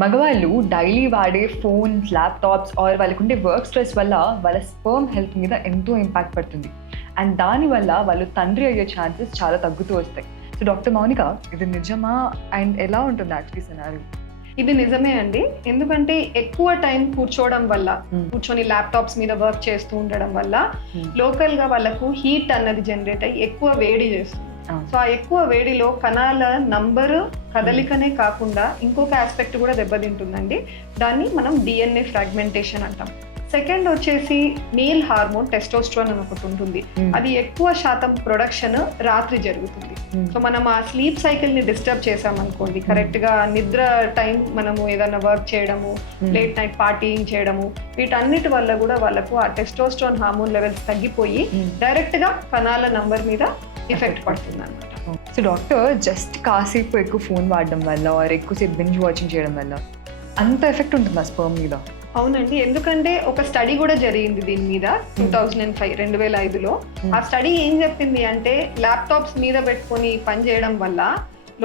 మగవాళ్ళు డైలీ వాడే phones, laptops or వాళ్ళకుండే వర్క్ స్ట్రెస్ వల్ల వాళ్ళ స్పర్మ్ హెల్త్ మీద ఎంతో ఇంపాక్ట్ పడుతుంది. అండ్ దానివల్ల వాళ్ళు తండ్రి అయ్యే ఛాన్సెస్ చాలా తగ్గుతూ వస్తాయి. సో డాక్టర్ మౌనిక, ఇది నిజమా? అండ్ ఎలా ఉంటుంది యాక్చువల్లీ సినారియో? ఇది నిజమే అండి. ఎందుకంటే ఎక్కువ టైం కూర్చోవడం వల్ల, కూర్చొని ల్యాప్టాప్స్ మీద వర్క్ చేస్తూ ఉండడం వల్ల లోకల్ గా వాళ్ళకు హీట్ అన్నది జనరేట్ అయ్యి ఎక్కువ వేడి చేస్తుంది. సో ఆ ఎక్కువ వేడిలో కణాల నంబరు, కదలికనే కాకుండా ఇంకొక ఆస్పెక్ట్ కూడా దెబ్బతింటుందండి. దాన్ని మనం డిఎన్ఏ ఫ్రాగ్మెంటేషన్ అంటాం. సెకండ్ వచ్చేసి మేల్ హార్మోన్ టెస్టోస్టెరాన్ అని ఒకటి ఉంటుంది. అది ఎక్కువ శాతం ప్రొడక్షన్ రాత్రి జరుగుతుంది. సో మనం ఆ స్లీప్ సైకిల్ ని డిస్టర్బ్ చేసామనుకోండి, కరెక్ట్ గా నిద్ర టైం మనము ఏదైనా వర్క్ చేయడము, లేట్ నైట్ పార్టీయింగ్ చేయడము, వీటన్నిటి వల్ల కూడా వాళ్ళకు ఆ టెస్టోస్టెరాన్ హార్మోన్ లెవెల్స్ తగ్గిపోయి డైరెక్ట్ గా కణాల నంబర్ మీద ఎఫెక్ట్ పడుతుంది అనమాట. సో డాక్టర్, జస్ట్ కాసేపు ఎక్కువ ఫోన్ వాడడం వల్ల ఆర్ ఎక్కువసేపు బింజ్ వాచింగ్ చేయడం వల్ల అంత ఎఫెక్ట్ ఉంటుందా స్పర్మ్ మీద? అవునండి. ఎందుకంటే ఒక స్టడీ కూడా జరిగింది దీని మీద 2005లో. ఆ స్టడీ ఏం చెప్పింది అంటే ల్యాప్టాప్స్ మీద పెట్టుకొని పని చేయడం వల్ల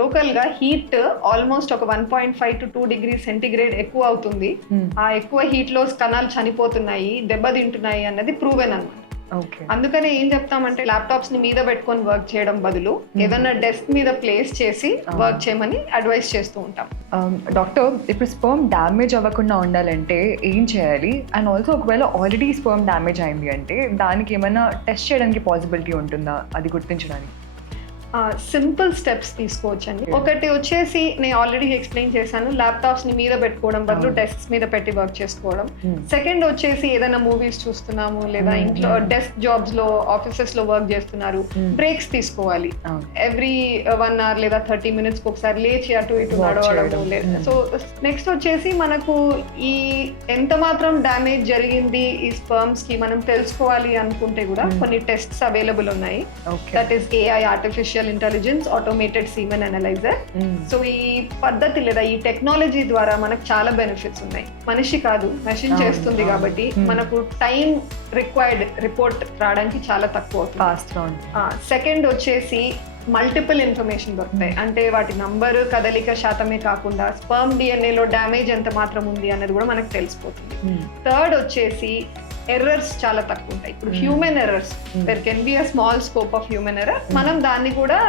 లోకల్ గా హీట్ ఆల్మోస్ట్ ఒక 1.5 to 2 degrees సెంటిగ్రేడ్ ఎక్కువ అవుతుంది. ఆ ఎక్కువ హీట్ లో కణాలు చనిపోతున్నాయి, దెబ్బతింటున్నాయి అన్నది ప్రూవెన్ అన్నమాట. అందుకనే ఏం చెప్తామంటే ల్యాప్టాప్స్ ని మీద పెట్టుకొని వర్క్ చేయడం బదులు ఏదన్నా డెస్క్ మీద ప్లేస్ చేసి వర్క్ చేయమని అడ్వైస్ చేస్తూ ఉంటాం. డాక్టర్, ఇప్పుడు స్పర్మ్ డ్యామేజ్ అవ్వకుండా ఉండాలంటే ఏం చేయాలి? అండ్ ఆల్సో ఒకవేళ ఆల్రెడీ స్పర్మ్ డ్యామేజ్ అయింది అంటే దానికి ఏమైనా టెస్ట్ చేయడానికి పాసిబిలిటీ ఉంటుందా అది గుర్తించడానికి? సింపుల్ స్టెప్స్ తీసుకోవచ్చండి. ఒకటి వచ్చేసి నేను ఆల్రెడీ ఎక్స్ప్లెయిన్ చేశాను, ల్యాప్టాప్స్ ని మీద పెట్టుకోవడం బదులు డెస్క్స్ మీద పెట్టి వర్క్ చేసుకోవడం. సెకండ్ వచ్చేసి ఏదైనా మూవీస్ చూస్తున్నాము లేదా ఇంట్లో డెస్క్ జాబ్స్ లో ఆఫీసెస్ లో వర్క్ చేస్తున్నారు, బ్రేక్స్ తీసుకోవాలి. ఎవ్రీ 1 hour లేదా 30 minutes ఒకసారి లేచి అటు ఇటు నడవడము లేదా. సో నెక్స్ట్ వచ్చేసి మనకు ఈ ఎంత మాత్రం డ్యామేజ్ జరిగింది ఈ స్పర్మ్స్ కి మనం తెలుసుకోవాలి అనుకుంటే కూడా కొన్ని టెస్ట్స్ అవైలబుల్ ఉన్నాయి. That is AI, artificial intelligence automated semen analyser. So ఈ పద్ధతి లేదా ఈ టెక్నాలజీ ద్వారా మనకు చాలా బెనిఫిట్స్ ఉన్నాయి. మనిషి కాదు, మెషిన్ చేస్తుంది కాబట్టి మనకు టైం రిక్వైర్డ్ రిపోర్ట్ రావడానికి చాలా తక్కువ అవుతుంది. సెకండ్ వచ్చేసి మల్టిపుల్ ఇన్ఫర్మేషన్ దొరుకుతాయి. అంటే వాటి నంబరు, కదలిక శాతమే కాకుండా స్పర్మ్ డిఎన్ఏలో డ్యామేజ్ ఎంత మాత్రం ఉంది అన్నది కూడా మనకు తెలిసిపోతుంది. థర్డ్ వచ్చేసి ఎర్రర్స్ చాలా తక్కువ ఉంటాయి. ఇప్పుడు human errors, there can be a small scope of human error. మనం దాన్ని కూడా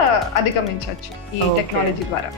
అధిగమించవచ్చు ఈ టెక్నాలజీ ద్వారా.